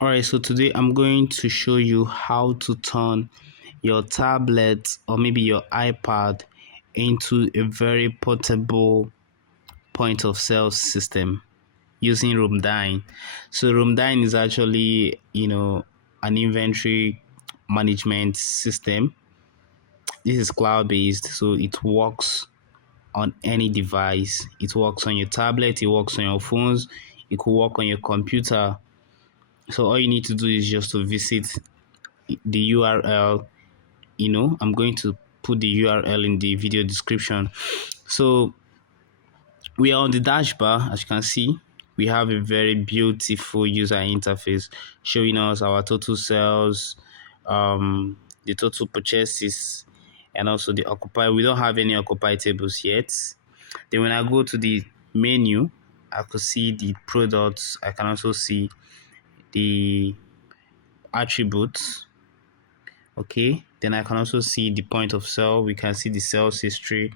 Alright, so today I'm going to show you how to turn your tablet or maybe your iPad into a very portable point of sale system using Roomdine. So Roomdine is actually, an inventory management system. This is cloud based, so it works on any device. It works on your tablet, it works on your phones, it could work on your computer. So all you need to do is just to visit the URL. I'm going to put the URL in the video description. So we are on the dashbar. As you can see, we have a very beautiful user interface showing us our total sales, the total purchases, and also the occupy. We don't have any occupy tables yet. Then when I go to the menu, I could see the products. I can also see the attributes. Okay, then I can also see the point of sale. We can see the sales history.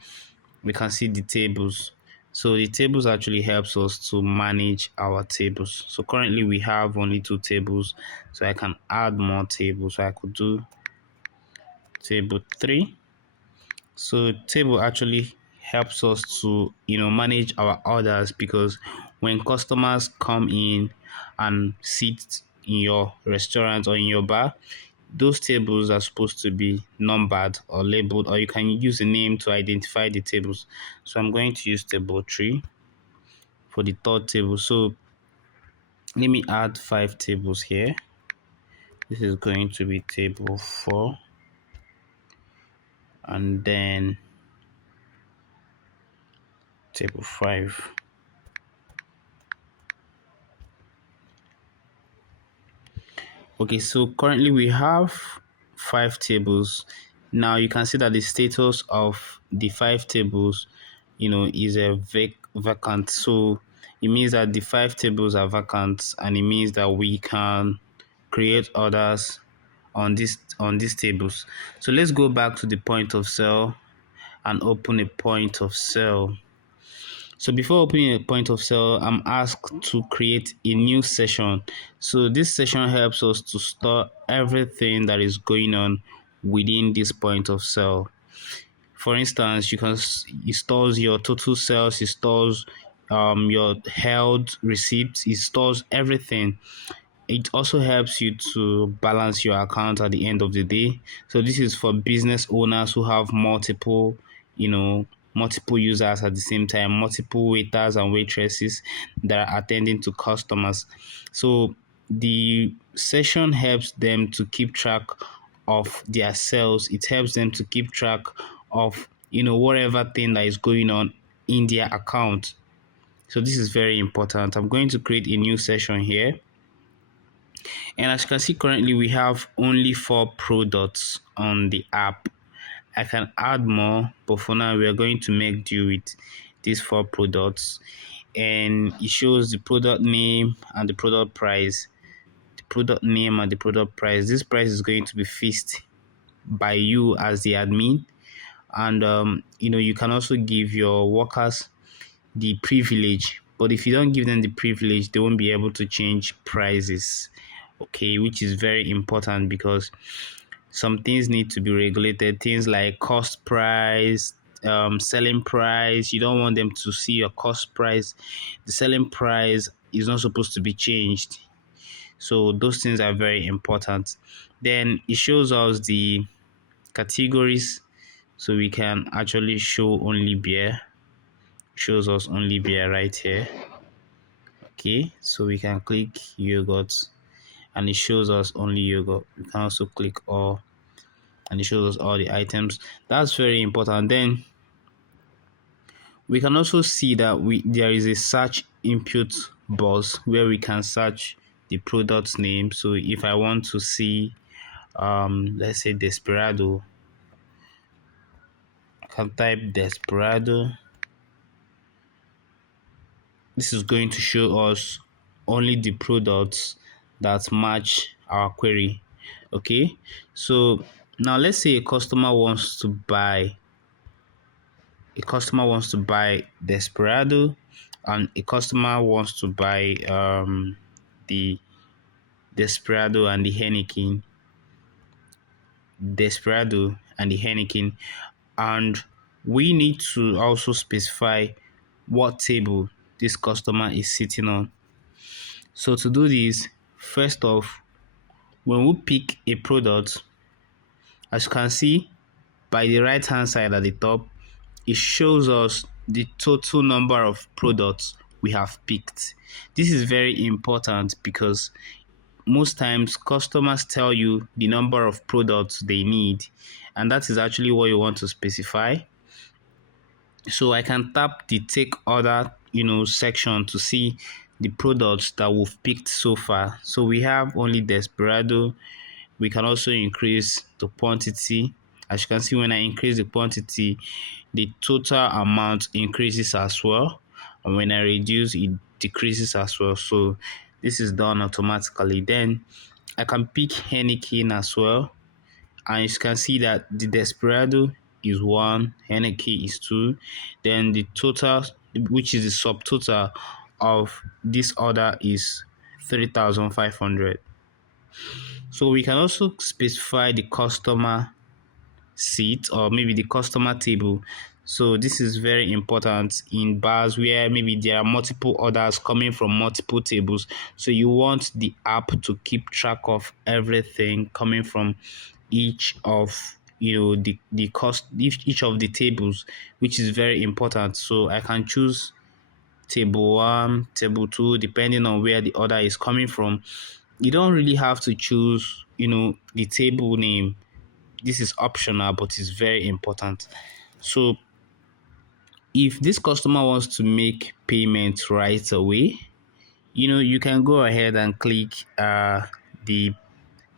We can see the tables. So the tables actually helps us to manage our tables. So currently we have only 2 tables, so I can add more tables. So I could do table 3. So table actually helps us to manage our orders, because when customers come in and sit in your restaurant or in your bar, those tables are supposed to be numbered or labeled, or you can use a name to identify the tables. So I'm going to use table 3 for the third table. So let me add 5 tables here. This is going to be table 4, and then table 5. Okay, so currently we have 5 tables. Now you can see that the status of the 5 tables, is a vacant. So it means that the 5 tables are vacant, and it means that we can create orders on these tables. So let's go back to the point of sale and open a point of sale. So before opening a point of sale, I'm asked to create a new session. So this session helps us to store everything that is going on within this point of sale. For instance, it stores your total sales, it stores your held receipts, it stores everything. It also helps you to balance your account at the end of the day. So this is for business owners who have multiple users at the same time, multiple waiters and waitresses that are attending to customers. So the session helps them to keep track of their sales. It helps them to keep track of whatever thing that is going on in their account. So this is very important. I'm going to create a new session here. And as you can see, currently we have only 4 products on the app. I can add more, but for now we are going to make do with these 4 products. And it shows the product name and the product price. The product name and the product price. This price is going to be fixed by you as the admin. And you can also give your workers the privilege, but if you don't give them the privilege, they won't be able to change prices. Okay, which is very important, because some things need to be regulated. Things like cost price, selling price. You don't want them to see your cost price. The selling price is not supposed to be changed. So those things are very important. Then it shows us the categories, so we can actually show only beer. Shows us only beer right here. Okay, so we can click yogurt, and it shows us only yogurt. We can also click all, and it shows us all the items. That's very important. Then we can also see that there is a search input box where we can search the product name. So if I want to see let's say Desperado, I can type Desperado. This is going to show us only the products that match our query. Okay, so now let's say a customer wants to buy Desperado, and a customer wants to buy the Desperado and the Heineken, Desperado and the Heineken, and we need to also specify what table this customer is sitting on. So to do this, first off, when we pick a product, as you can see by the right hand side at the top, it shows us the total number of products we have picked. This is very important because most times customers tell you the number of products they need, and that is actually what you want to specify. So I can tap the take order, section to see the products that we've picked so far. So we have only Desperado. We can also increase the quantity. As you can see, when I increase the quantity, the total amount increases as well, and when I reduce, it decreases as well. So this is done automatically. Then I can pick Heineken as well, and you can see that the Desperado is 1, Heineken is 2, then the total, which is the subtotal of this order, is 3,500. So we can also specify the customer seat or maybe the customer table. So this is very important in bars where maybe there are multiple orders coming from multiple tables. So you want the app to keep track of everything coming from each of the cost, each of the tables, which is very important. So I can choose table 1, table 2, depending on where the order is coming from. You don't really have to choose the table name. This is optional, but it's very important. So if this customer wants to make payment right away, you can go ahead and click the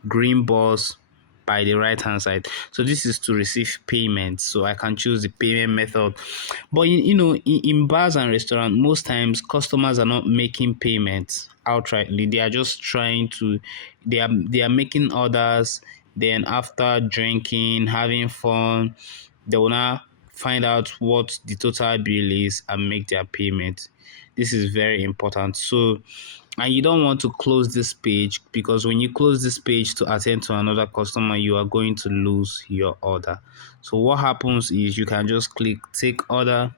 green balls by the right hand side. So this is to receive payment, so I can choose the payment method. But in bars and restaurants, most times customers are not making payments outrightly. They are just trying to, they are making orders, then after drinking, having fun, they will now find out what the total bill is and make their payment. This is very important. So, and you don't want to close this page, because when you close this page to attend to another customer, you are going to lose your order. So what happens is you can just click take order,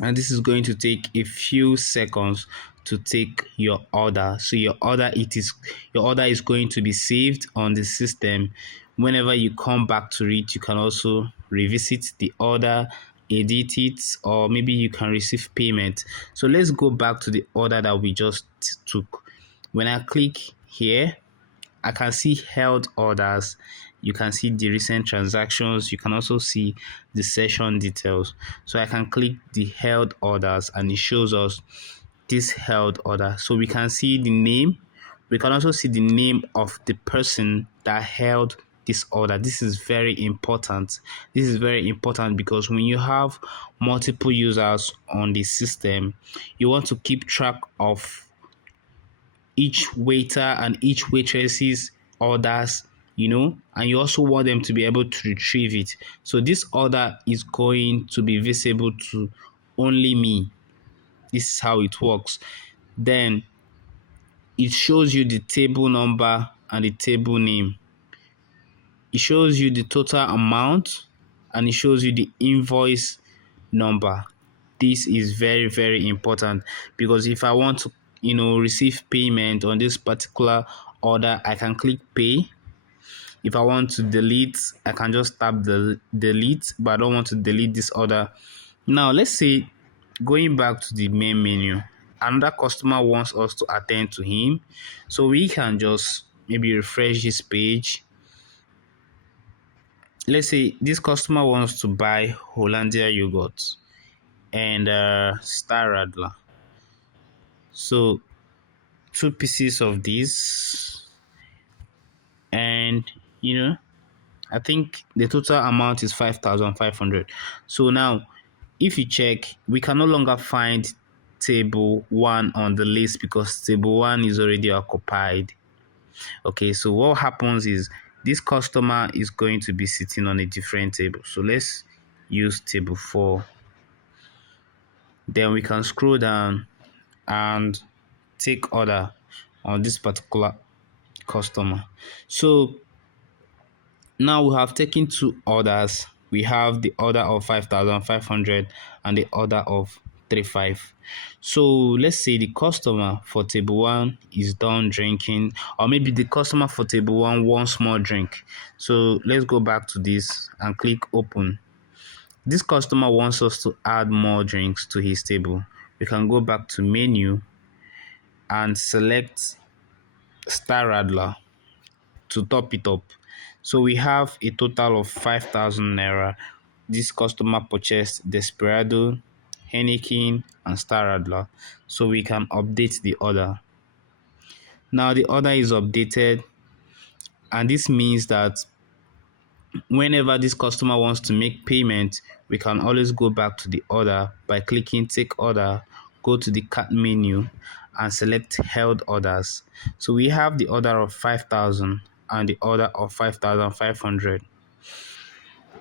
and this is going to take a few seconds to take your order. So your order is going to be saved on the system. Whenever you come back to it, you can also revisit the order, edit it, or maybe you can receive payment. So let's go back to the order that we just took. When I click here, I can see held orders. You can see the recent transactions. You can also see the session details. So I can click the held orders and it shows us this held order. So we can see the name. We can also see the name of the person that held this order. This is very important. This is very important because when you have multiple users on the system, you want to keep track of each waiter and each waitress's orders, and you also want them to be able to retrieve it. So this order is going to be visible to only me. This is how it works. Then it shows you the table number and the table name. It shows you the total amount and it shows you the invoice number. This is very, very important because if I want to, receive payment on this particular order, I can click pay. If I want to delete, I can just tap the delete, but I don't want to delete this order. Now, let's say going back to the main menu, another customer wants us to attend to him. So we can just maybe refresh this page. Let's say this customer wants to buy Hollandia yogurt and Star Radler. So 2 pieces of this, and I think the total amount is 5,500. So now if you check, we can no longer find table 1 on the list because table 1 is already occupied. Okay, so what happens is this customer is going to be sitting on a different table. So let's use table 4. Then we can scroll down and take order on this particular customer. So now we have taken two orders. We have the order of 5,500 and the order of 35. So let's say the customer for table 1 is done drinking, or maybe the customer for table 1 wants more drink. So let's go back to this and click open. This customer wants us to add more drinks to his table. We can go back to menu and select Star Radler to top it up. So we have a total of 5,000 naira. This customer purchased Desperado, Heineken, and Star Radler. So we can update the order. Now the order is updated, and this means that whenever this customer wants to make payment, we can always go back to the order by clicking take order, go to the cart menu and select held orders. So we have the order of 5,000 and the order of 5,500.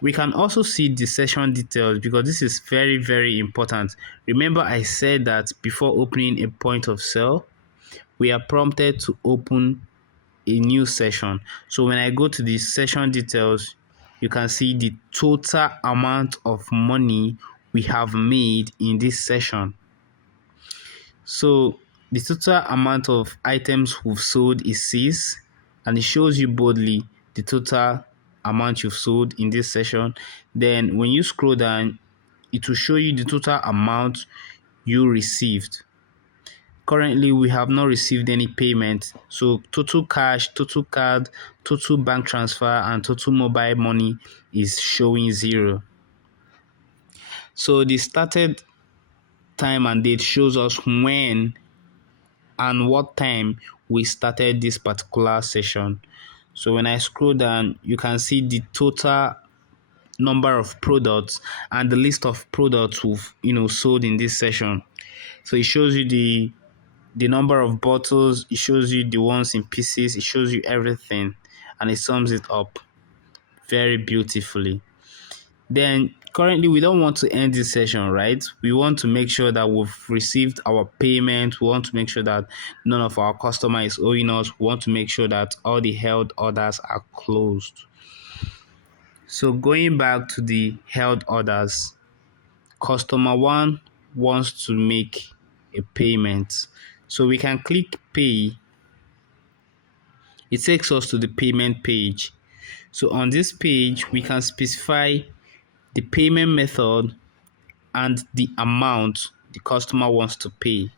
We can also see the session details because this is very, very important. Remember I said that before opening a point of sale, we are prompted to open a new session. So when I go to the session details, you can see the total amount of money we have made in this session. So the total amount of items we've sold is 6, and it shows you boldly the total amount you've sold in this session. Then when you scroll down, it will show you the total amount you received. Currently, we have not received any payment. So total cash, total card, total bank transfer, and total mobile money is showing 0. So the started time and date shows us when and what time we started this particular session. So when I scroll down, you can see the total number of products and the list of products we've sold in this session. So it shows you the number of bottles, it shows you the ones in pieces, it shows you everything, and it sums it up very beautifully. Then currently we don't want to end this session, right? We want to make sure that we've received our payment. We want to make sure that none of our customer is owing us. We want to make sure that all the held orders are closed. So going back to the held orders, customer 1 wants to make a payment. So we can click pay. It takes us to the payment page. So on this page, we can specify the payment method and the amount the customer wants to pay.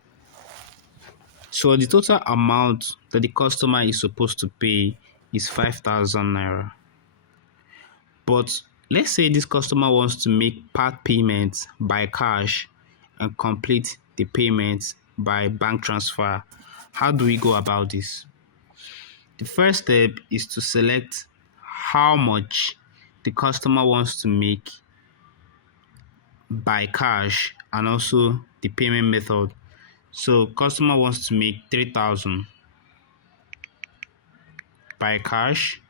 So the total amount that the customer is supposed to pay is 5,000 naira. But let's say this customer wants to make part payments by cash and complete the payments by bank transfer. How do we go about this? The first step is to select how much the customer wants to make by cash and also the payment method. So customer wants to make 3,000 by cash.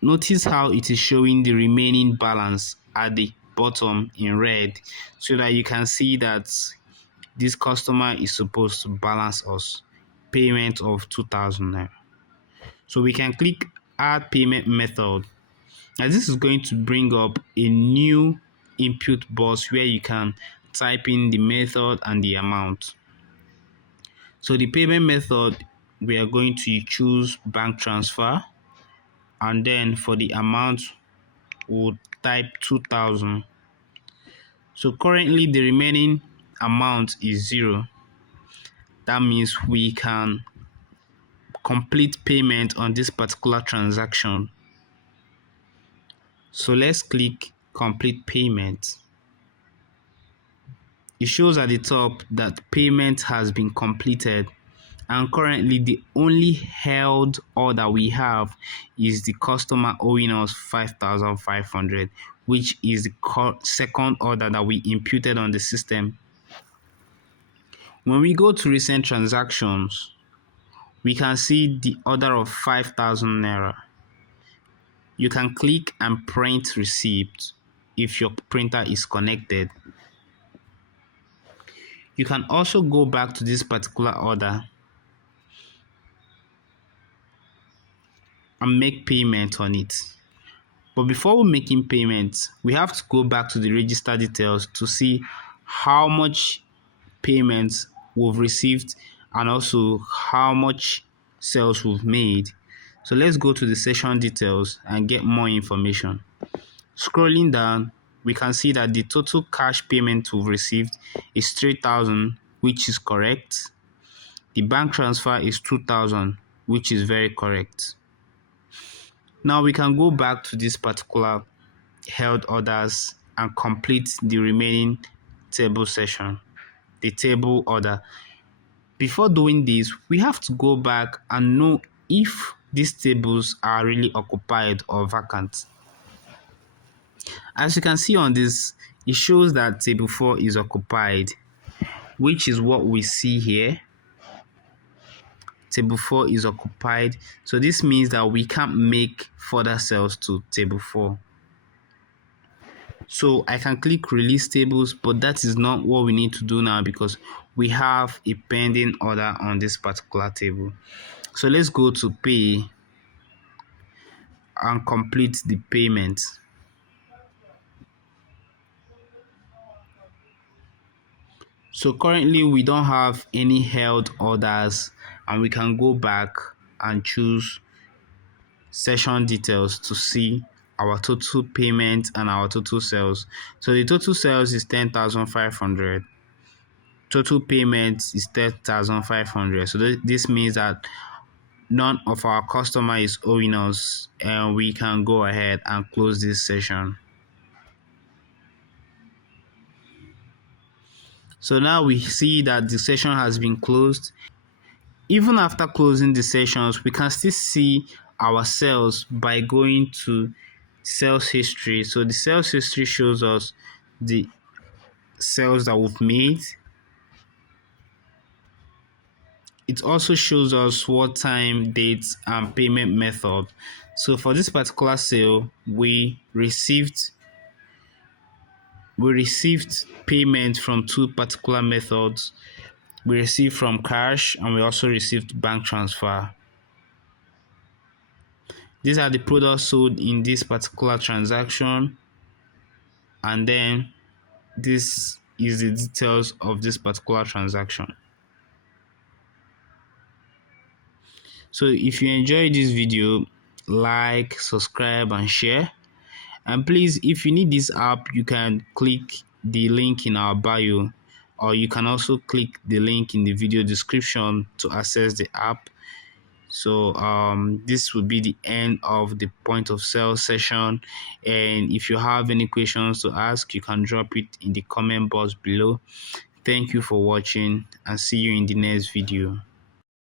Notice how it is showing the remaining balance at the bottom in red so that you can see that this customer is supposed to balance us payment of 2,000 naira. So we can click add payment method. Now this is going to bring up a new input box where you can type in the method and the amount. So the payment method, we are going to choose bank transfer, and then for the amount we'll type 2,000. So currently the remaining amount is 0. That means we can complete payment on this particular transaction. So let's click complete payment. It shows at the top that payment has been completed, and currently the only held order we have is the customer owing us 5,500, which is the second order that we imputed on the system. When we go to recent transactions, we can see the order of 5,000 naira. You can click and print receipt if your printer is connected. You can also go back to this particular order and make payment on it. But before we making payments, we have to go back to the register details to see how much payments we've received and also how much sales we've made. So let's go to the session details and get more information. Scrolling down, we can see that the total cash payment we've received is 3,000, which is correct. The bank transfer is 2,000, which is very correct. Now we can go back to this particular held orders and complete the remaining table session, the table order. Before doing this, we have to go back and know if these tables are really occupied or vacant. As you can see on this, it shows that table 4 is occupied, which is what we see here. Table 4 is occupied, so this means that we can't make further sales to table 4. So I can click release tables, but that is not what we need to do now because we have a pending order on this particular table. So let's go to pay and complete the payment. So currently we don't have any held orders, and we can go back and choose session details to see our total payment and our total sales. So the total sales is 10,500. Total payment is 10,500. So this means that none of our customer is owing us, and we can go ahead and close this session. So now we see that the session has been closed. Even after closing the sessions, we can still see our sales by going to sales history. So the sales history shows us the sales that we've made. It also shows us what time, dates, and payment method. So for this particular sale, we received payment from two particular methods. We received from cash and we also received bank transfer. These are the products sold in this particular transaction, and then this is the details of this particular transaction. So if you enjoyed this video, like, subscribe, and share. And please, if you need this app, you can click the link in our bio, or you can also click the link in the video description to access the app. So this will be the end of the point of sale session, and if you have any questions to ask, you can drop it in the comment box below. Thank you for watching, and see you in the next video.